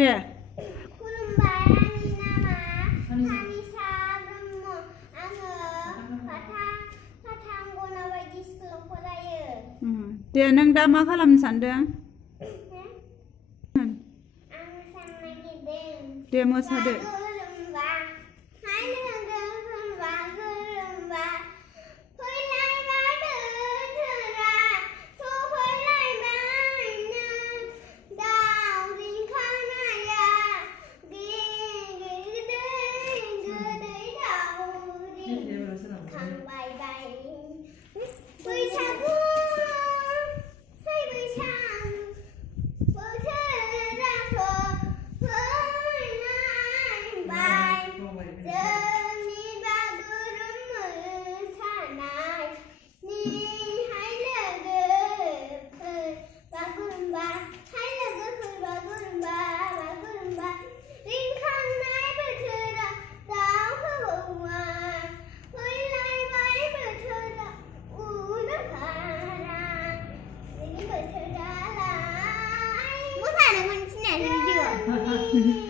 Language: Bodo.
दे खुलुमबाय नामा हानिसा ब्रह्म आङो फाथांगनाबायदि स्कुलाव फरायो दे नों दा मा खालामनो सानदों आं मोसानो नागिरदों दे मोसादो बागुरुम्बा हाय लोगोफोर बागुरुम्बा फैलायबाय बोथोरा सफैलायबायनो दाउ रिंखांनाया गोदै दाउ रिंखांबाय बैसागु फै बैसागु बोथोरा सफैलायबाय जोंनि बागुरुम मोसानायनि हाय लोगोफोर बागुरुम्बा हाय लोगोफोर बागुरुम्बा रिंखांनाय बोथोरा दाउ खौवौआ फैलायबाय बोथोरा उदांखारा जोंनि बोथोरालाय मोसानो मोनथिनाय भिडिअ